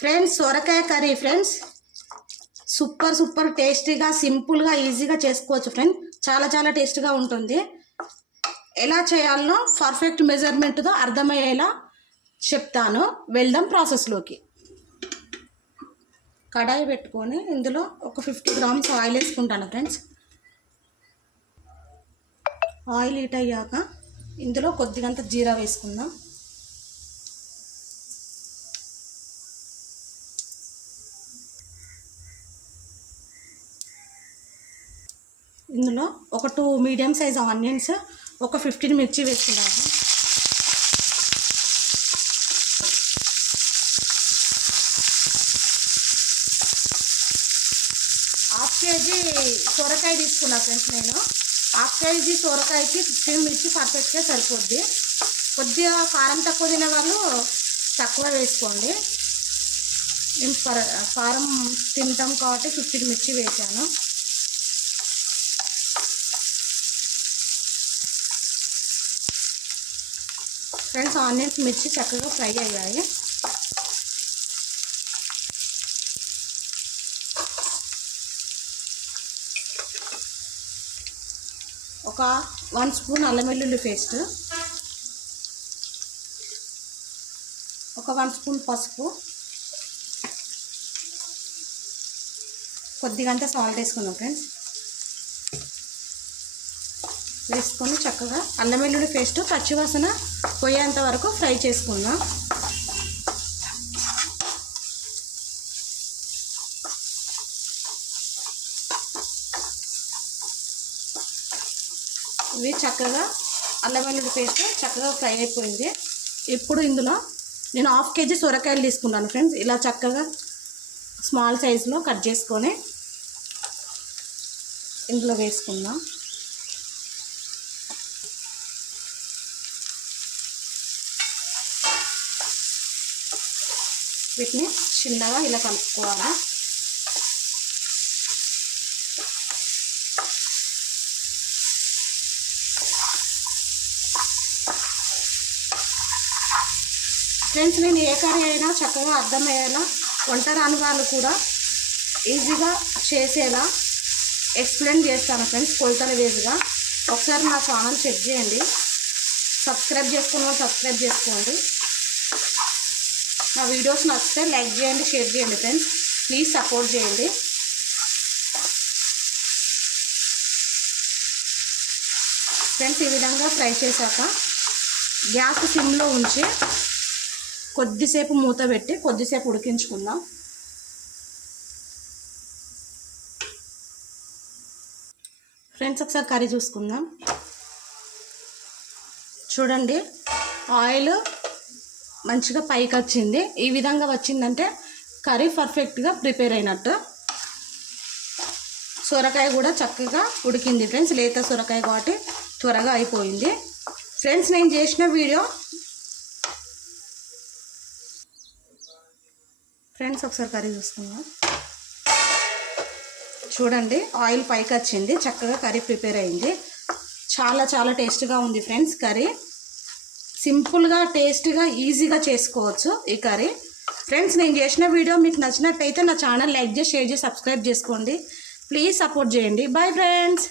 Friends సొరకాయ curry friends. Super super టేస్టీగా సింపుల్గా ఈజీగా చేసుకోవచ్చు ఫ్రెండ్స్ చాలా చాలా టేస్టీగా ఉంటుంది. ఎలా చేయాలనో పర్ఫెక్ట్ మెజర్మెంట్తో అర్థమయ్యేలా చెప్తాను. వెళ్దాం ప్రాసెస్లోకి. కడాయి పెట్టుకొని ఇందులో ఒక ఫిఫ్టీ గ్రామ్స్ ఆయిల్ వేసుకుంటాను ఫ్రెండ్స్. ఆయిల్ హీట్ అయ్యాక ఇందులో కొద్దిగంత జీరా వేసుకుందాం. ఇందులో ఒక టూ మీడియం సైజ్ ఆనియన్స్ ఒక ఫిఫ్టీన్ మిర్చి వేసుకున్నాను హాఫ్ కేజీ సొరకాయ తీసుకున్నా ఫ్రెండ్స్ నేను. హాఫ్ కేజీ సొరకాయకి ఫిఫ్టీన్ మిర్చి పర్ఫెక్ట్గా సరిపోద్ది. కొద్దిగా కారం తక్కువ తినే వాళ్ళు తక్కువ వేసుకోండి. మేము కారం తింటాం కాబట్టి ఫిఫ్టీన్ మిర్చి వేసాను. ఫ్రెండ్స్ ఆనియన్స్ మిర్చి చక్కగా ఫ్రై అయ్యాయి. ఒక వన్ స్పూన్ అల్లం వెల్లుల్లి పేస్ట్ ఒక వన్ స్పూన్ పసుపు కొద్దిగంత సాల్ట్ వేసుకుందాం ఫ్రెండ్స్. వేసుకొని చక్కగా అల్లం వెల్లుల్లి పేస్ట్ పచ్చివాసన పోయేంత వరకు ఫ్రై చేసుకుందాం. ఇవి చక్కగా అల్లం వెల్లుల్లి పేస్ట్ చక్కగా ఫ్రై అయిపోయింది. ఇప్పుడు ఇందులో నేను హాఫ్ కేజీ సొరకాయలు తీసుకున్నాను ఫ్రెండ్స్. ఇలా చక్కగా స్మాల్ సైజులో కట్ చేసుకొని ఇందులో వేసుకుందాం. వీటిని చిన్నగా ఇలా కలుపుకోవాలి. ఫ్రెండ్స్ నేను ఏ కర్రీ అయినా చక్కగా అర్థమయ్యేలా వంట రాని వాళ్ళు కూడా ఈజీగా చేసేలా ఎక్స్ప్లెయిన్ చేస్తాను ఫ్రెండ్స్ కొలతల వేసుగా ఒకసారి నా ఛానల్ చెక్ చేయండి. సబ్స్క్రైబ్ చేసుకున్న సబ్స్క్రైబ్ చేసుకోండి. నా వీడియోస్ నచ్చితే లైక్ చేయండి షేర్ చేయండి ఫ్రెండ్స్. ప్లీజ్ సపోర్ట్ చేయండి. ఫ్రెండ్స్ ఈ విధంగా ఫ్రై చేశాక గ్యాస్ సిమ్లో ఉంచి కొద్దిసేపు మూత పెట్టి కొద్దిసేపు ఉడికించుకుందాం. ఫ్రెండ్స్ ఒకసారి కర్రీ చూసుకుందాం. చూడండి ఆయిల్ మంచిగా పైకి వచ్చింది. ఈ విధంగా వచ్చిందంటే కర్రీ పర్ఫెక్ట్గా ప్రిపేర్ అయినట్టు. సొరకాయ కూడా చక్కగా ఉడికింది ఫ్రెండ్స్. లేత సొరకాయ కాబట్టి త్వరగా అయిపోయింది. ఫ్రెండ్స్ నేను చేసిన వీడియో ఫ్రెండ్స్ ఒకసారి కర్రీ చూసుకుందాం. చూడండి ఆయిల్ పైకి వచ్చింది. చక్కగా కర్రీ ప్రిపేర్ అయింది. చాలా చాలా టేస్ట్గా ఉంది ఫ్రెండ్స్ కర్రీ. సింపుల్గా టేస్ట్గా ఈజీగా చేసుకోవచ్చు ఈ కర్రీ. ఫ్రెండ్స్ నేను చేసిన వీడియో మీకు నచ్చినట్టయితే నా ఛానల్ లైక్ చేసి షేర్ చేసి సబ్స్క్రైబ్ చేసుకోండి. ప్లీజ్ సపోర్ట్ చేయండి. Bye friends!